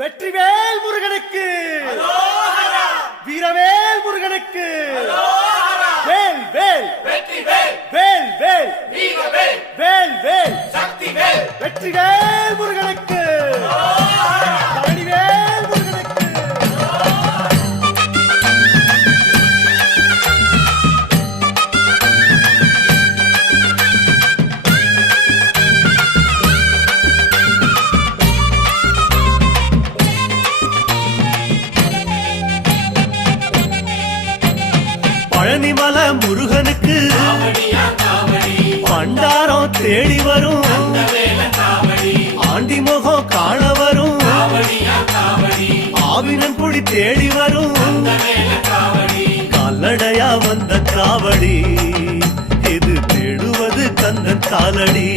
வெற்றிவேல் முருகனுக்கு, வீரவேல் முருகனுக்கு, வேல் வேல் வேல் வேல் வேல் வேல் வெற்றிவேல் முருகனுக்கு, பழனிவேல் முருகனுக்கு. பழனிமல முருகனுக்கு பண்டாரம் தேடி வரும், ஆண்டி முகம் காண வரும், ஆவினன் குடி தேடி வரும், கால்நடையா வந்த காவடி இது தேடுவது கந்தன் காலடி.